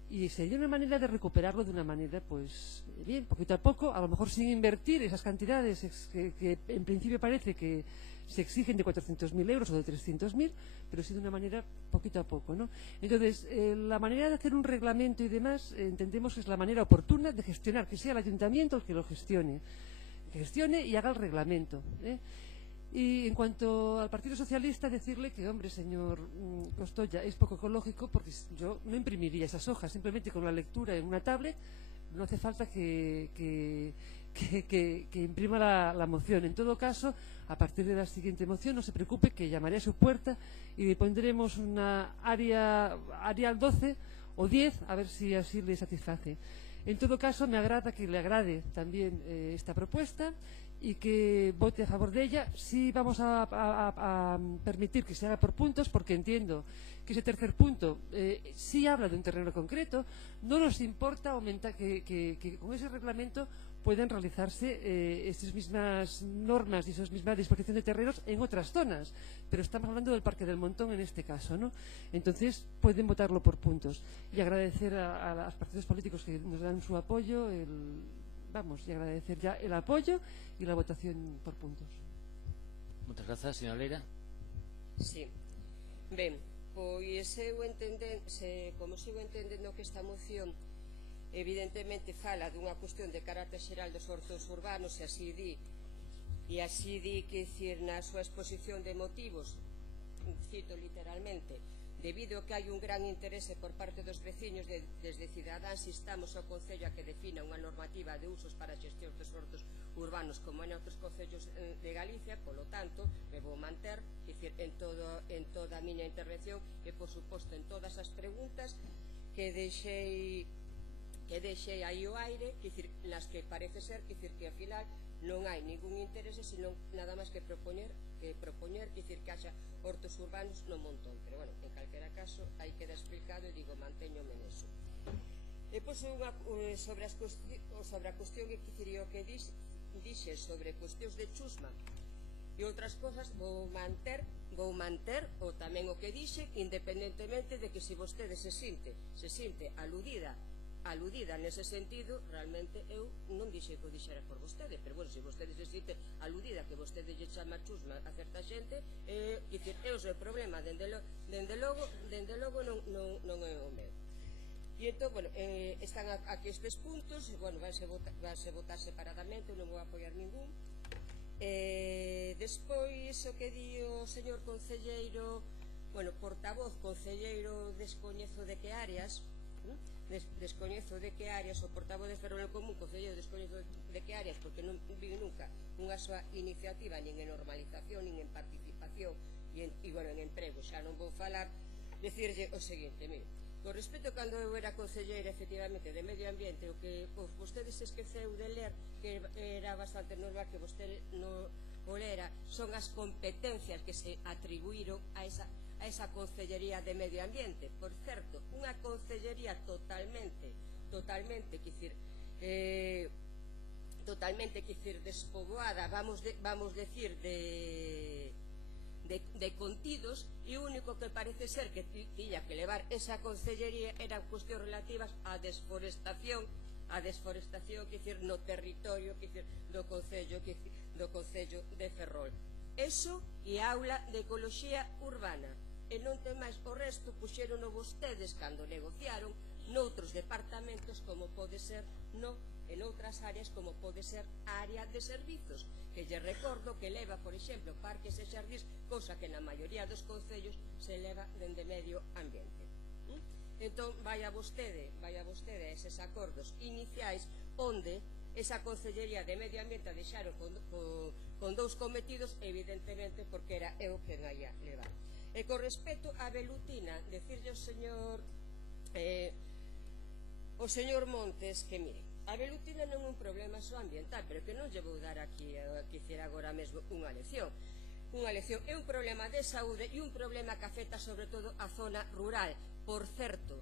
y sería una manera de recuperarlo de una manera, pues bien, poquito a poco, a lo mejor sin invertir esas cantidades que en principio parece que se exigen de 400.000 euros o de 300.000, pero sí de una manera poquito a poco, ¿no? Entonces, la manera de hacer un reglamento y demás, entendemos que es la manera oportuna de gestionar, que sea el ayuntamiento el que lo gestione y haga el reglamento, ¿eh? Y en cuanto al Partido Socialista, decirle que, hombre, señor Costoya, es poco ecológico, porque yo no imprimiría esas hojas, simplemente con la lectura en una tablet. No hace falta que imprima la moción. En todo caso, a partir de la siguiente moción, no se preocupe, que llamaré a su puerta y le pondremos una área 12 o 10, a ver si así le satisface. En todo caso, me agrada que le agrade también esta propuesta y que vote a favor de ella. Sí vamos a permitir que se haga por puntos, porque entiendo que ese tercer punto sí habla de un terreno concreto. No nos importa aumentar que con ese reglamento puedan realizarse estas mismas normas y esas mismas disposiciones de terrenos en otras zonas, pero estamos hablando del Parque del Montón en este caso, ¿no? Entonces pueden votarlo por puntos, y agradecer a los partidos políticos que nos dan su apoyo, y agradecer ya el apoyo y la votación por puntos. Muchas gracias, señora Leira. Sí. Ben, pois como sigo entendendo que esta moción evidentemente fala dunha cuestión de carácter xeral dos hortos urbanos, e así di que dicir na súa exposición de motivos, cito literalmente: debido a que hai un gran interese por parte dos veciños, desde Cidadáns instamos ao Concello a que defina unha normativa de usos para a xestión dos hortos urbanos como en outros concellos de Galicia. Polo tanto, me vou manter en toda a miña intervención e, por suposto, en todas as preguntas que deixei aí o aire, nas que parece ser que ao final non hai ningún interese, senón nada máis que propoñer que haxa hortos urbanos no Montón. Pero, bueno, en calquera caso, aí queda explicado e digo, mantéñome neso. Depois, sobre a cuestión que dixe sobre cuestións de chusma e outras cosas, vou manter o tamén o que dixe, independentemente de que se vostede se sinte aludida nese sentido. Realmente eu non dixe que o dixera por vostede, pero, bueno, se vostede se sinte aludida que vostede lle chama chusma a certa xente, é o seu problema, dende logo non é o meu. E entón, bueno, están aquí estes puntos, e, bueno, vanse votar separadamente, non vou apoiar ningún. Despois, o que di o señor concelleiro, bueno, portavoz, concelleiro, descoñezo de que áreas, descoñezo de que áreas, o portavoz de Ferrol en Común, concelleiro, descoñezo de que áreas, porque non vi nunca unha súa iniciativa, nin en normalización, nin en participación, e, bueno, en emprego. Xa non vou falar, decirlle o seguinte, mire, con respecto cando eu era concelleira, efectivamente, de Medio Ambiente, o que vostedes esqueceu de ler, que era bastante normal que vostede non o lera, son as competencias que se atribuíron a esa concellería de Medio Ambiente. Por certo, unha concellería totalmente, despoboada, vamos decir, de contidos, e o único que parece ser que tiña que levar esa concellería eran cuestións relativas á desforestación, que dicir, no territorio, que dicir, do Concello de Ferrol. Eso e aula de ecoloxía urbana. E non ten máis, o resto puxeron vostedes cando negociaron noutros departamentos, como pode ser en outras áreas, como pode ser área de servizos, que lle recordo que leva, por exemplo, parques e xardís, cousa que na maioría dos concellos se leva dende Medio Ambiente. Entón, vaya vostede a eses acordos iniciais, onde esa concellería de Medio Ambiente a deixaron con dous cometidos, evidentemente, porque era eu quen a ia levar. E con respecto a Velutina, decirlle ao señor Montes que, mire, a Velutina non é un problema só ambiental, pero que non lle vou dar aquí agora mesmo unha lección. É un problema de saúde e un problema que afecta sobre todo a zona rural. Por certo,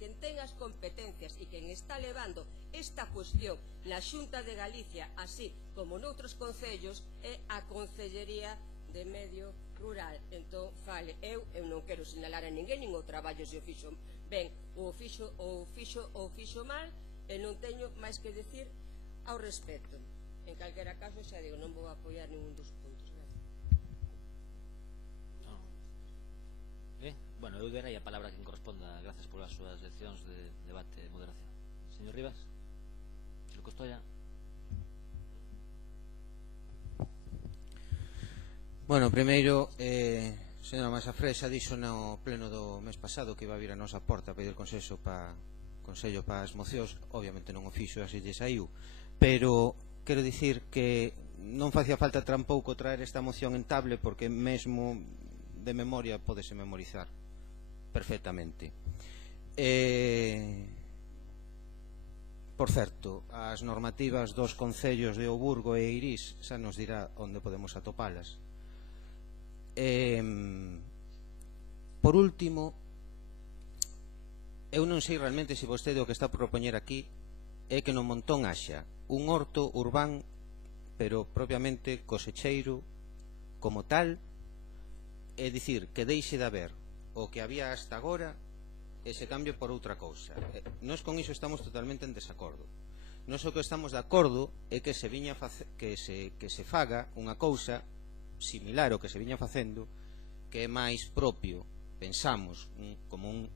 quen ten as competencias e quen está levando esta cuestión na Xunta de Galicia, así como noutros concellos, é a Concellería de Medio Rural. Entón, eu non quero sinalar a ninguén, nin o traballo se o fixo ben ou fixo mal, e non teño máis que decir ao respecto. En calquera caso, xa digo, non vou apoiar ningún dos puntos. Bueno, eu darei a palabra a quen corresponda. Gracias polas súas leccións de debate e moderación. Señor Rivas, señor Costoia. Bueno, primeiro, señora Masafré xa dixo no pleno do mes pasado que iba a vir a nosa porta a pedir consello para as mocións. Obviamente non o fixo, así lle saiu, pero quero dicir que non facía falta tampouco traer esta moción en table, porque mesmo de memoria pódese memorizar perfectamente. Por certo, as normativas dos concellos de Oburgo e Eirís xa nos dirá onde podemos atopalas. Por último, eu non sei realmente se vostede o que está a propoñer aquí é que no Montón haxa un horto urbán, pero propiamente cosecheiro como tal, é dicir, que deixe de haber o que había hasta agora e se cambie por outra cousa. Nós con iso estamos totalmente en desacordo. Nós o que estamos de acordo é que se faga unha cousa similar ao que se viña facendo, que é máis propio, pensamos, como un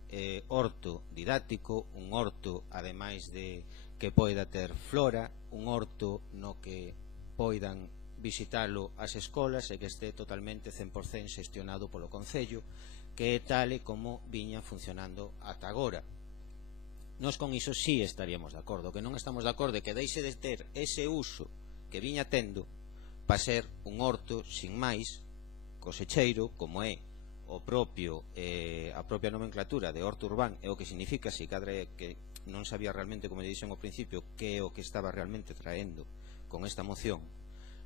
horto didáctico, un horto, ademais de que poida ter flora, un horto no que poidan visitalo as escolas e que este totalmente 100% xestionado polo Concello, que é tal e como viña funcionando ata agora. Nós con iso sí estaríamos de acordo. Que non estamos de acordo é que deixe de ter ese uso que viña tendo para ser un horto sin máis cosecheiro, como é a propia nomenclatura de horto urbán, é o que significa, se cadra que non sabía realmente, como lle dixen ao principio, que é o que estaba realmente traendo con esta moción,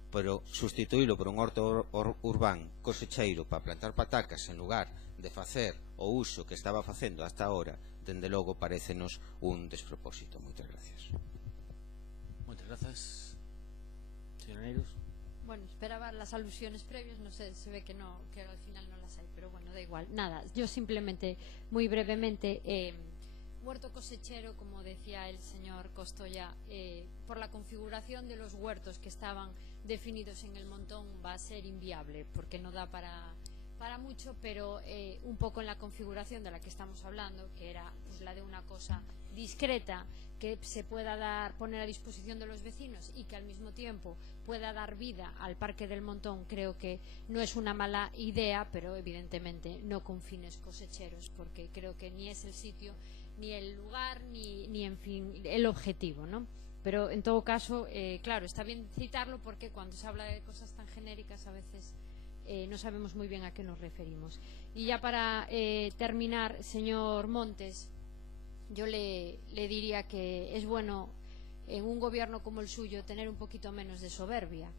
pero sustituílo por un horto urbán cosecheiro para plantar patacas en lugar de facer o uso que estaba facendo hasta ahora, dende logo parécenos un despropósito. Moitas gracias. Moitas gracias. Señor Neiros. Bueno, esperaba las alusiones previas, no sé, se ve que no, que al final no las hay, pero bueno, da igual. Nada, yo simplemente, muy brevemente, huerto cosechero, como decía el señor Costoya, por la configuración de los huertos que estaban definidos en el Montón, va a ser inviable, porque no da para para mucho, pero un poco en la configuración de la que estamos hablando, que era pues la de una cosa discreta que se pueda poner a disposición de los vecinos y que al mismo tiempo pueda dar vida al Parque del Montón, creo que no es una mala idea, pero evidentemente no con fines cosecheros, porque creo que ni es el sitio, ni el lugar, ni en fin, el objetivo, ¿no? Pero en todo caso, claro, está bien citarlo porque cuando se habla de cosas tan genéricas a veces no sabemos muy bien a qué nos referimos. Y ya para terminar, señor Montes, yo le diría que es bueno en un gobierno como el suyo tener un poquito menos de soberbia.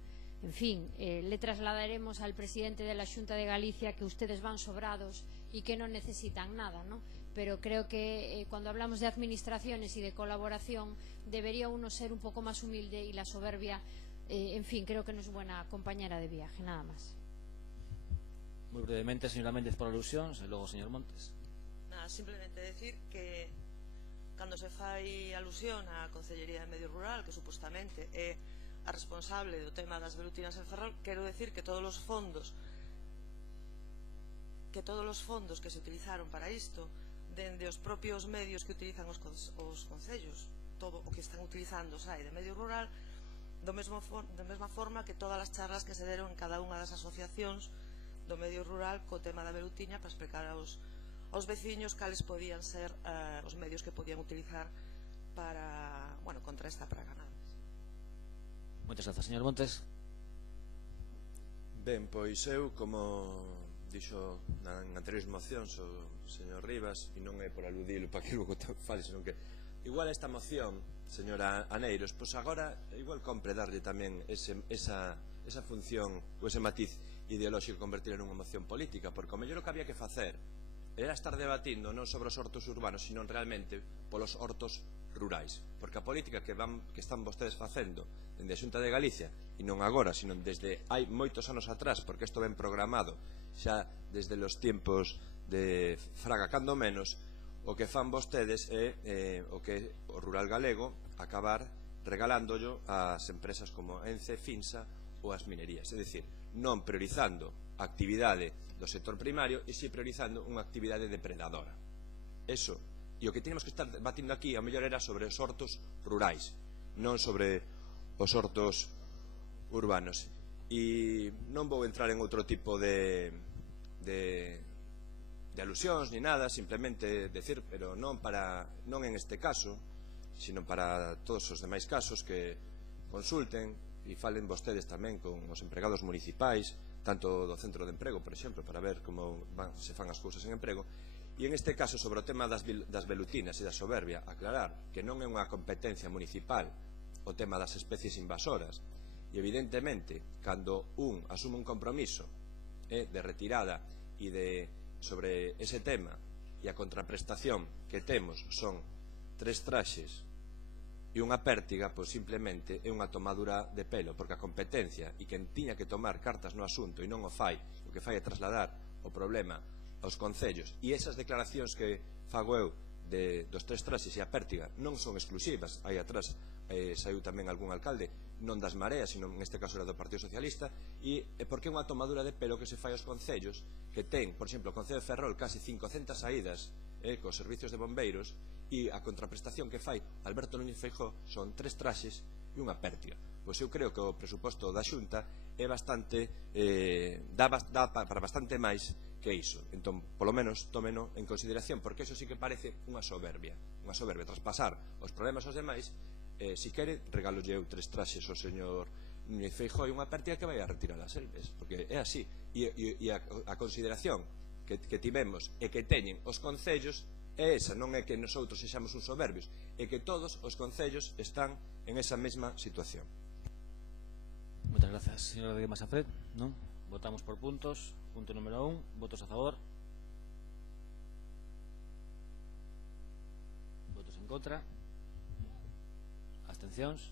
En fin, le trasladaremos al presidente de la Xunta de Galicia que ustedes van sobrados y que no necesitan nada, ¿no? Pero creo que cuando hablamos de administraciones y de colaboración debería uno ser un poco más humilde, y la soberbia, en fin, creo que no es buena compañera de viaje, nada más. Muy brevemente, señora Méndez, por alusión, e logo señor Montes. Nada, simplemente decir que cando se fai alusión á Consellería de Medio Rural, que supostamente é a responsable do tema das velutinas en Ferrol, quero decir que todos os fondos que se utilizaron para isto, dende os propios medios que utilizan os concellos, todo o que están utilizando sai de Medio Rural, da mesma forma que todas as charlas que se deron en cada unha das asociacións do medio rural co tema da velutiña, para explicar aos veciños cales podían ser os medios que podían utilizar para, bueno, contra esta praga. Nada. Moitas grazas, señor Montes. Ben, pois eu, como dixo en anteriores mocións o señor Rivas, e non é por aludilo para que logo fale, senón que igual esta moción, señora Aneiros, pois agora igual compre darlle tamén esa función ou ese matiz ideolóxico, convertir en unha moción política, porque o mellor o que había que facer era estar debatindo non sobre os hortos urbanos, sino realmente polos hortos rurais, porque a política que están vostedes facendo dende a Xunta de Galicia, e non agora, sino desde hai moitos anos atrás, porque isto ven programado xa desde os tiempos de Fraga cando menos, o que fan vostedes é o que o rural galego acabar regalándollo ás empresas como Ence, Finsa ou as minerías, é dicir, non priorizando a actividade do sector primario e si priorizando unha actividade depredadora. Eso, e o que tenemos que estar debatindo aquí a mellor era sobre os hortos rurais, non sobre os hortos urbanos. E non vou entrar en outro tipo de alusións ni nada, simplemente decir, pero non en este caso, sino para todos os demais casos que consulten e falen vostedes tamén con os empregados municipais, tanto do centro de emprego, por exemplo, para ver como se fan as cousas en emprego. E en este caso, sobre o tema das velutinas e da soberbia, aclarar que non é unha competencia municipal o tema das especies invasoras, e evidentemente, cando un asume un compromiso de retirada e sobre ese tema, e a contraprestación que temos son 3 traxes e unha pértiga, pois simplemente é unha tomadura de pelo, porque a competencia e quen tiña que tomar cartas no asunto e non o fai, o que fai é trasladar o problema aos concellos, e esas declaracións que fago eu dos 3 traxes e a pértiga non son exclusivas, aí atrás saiu tamén algún alcalde, non das Mareas, sino neste caso era do Partido Socialista, e porque é unha tomadura de pelo que se fai aos concellos, que ten, por exemplo, o Concello de Ferrol casi 500 saídas cos servicios de bombeiros, e a contraprestación que fai Alberto Núñez Feijóo son 3 traxes e unha pértiga. Pois eu creo que o presuposto da Xunta é bastante dá para bastante máis que iso. Entón, polo menos, tómeno en consideración, porque iso sí que parece unha soberbia, traspasar os problemas aos demais. Si quere, regalolle eu 3 traxes ao señor Núñez Feijóo e unha pértiga que vai a retirar as Elves, porque é así. E a consideración que tivemos e que teñen os concellos é esa, non é que nosotros sexamos uns soberbios, é que todos os concellos están en esa mesma situación. Moitas grazas, señora de Masafred. Non? Votamos por puntos. Punto número 1, votos a favor. Votos en contra. Abstencións.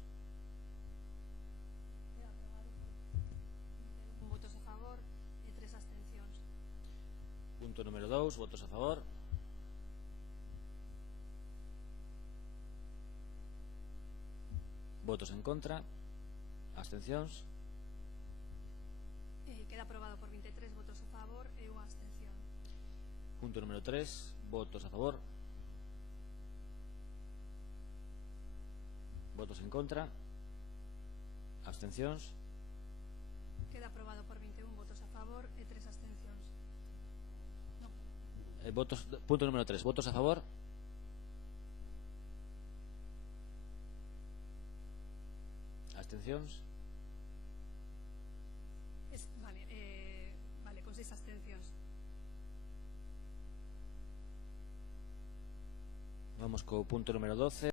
Votos a favor e 3 abstencións. Punto número 2, votos a favor. Votos en contra. Abstencións. Queda aprobado por 23 votos a favor e unha Punto número 3, votos a favor. Votos en contra. Abstencións. Queda aprobado por 21 votos a favor e 3 abstencións. No. Punto número 3, votos a favor. Abstencións. Vale, con 6 abstencións. Vamos co punto número 12.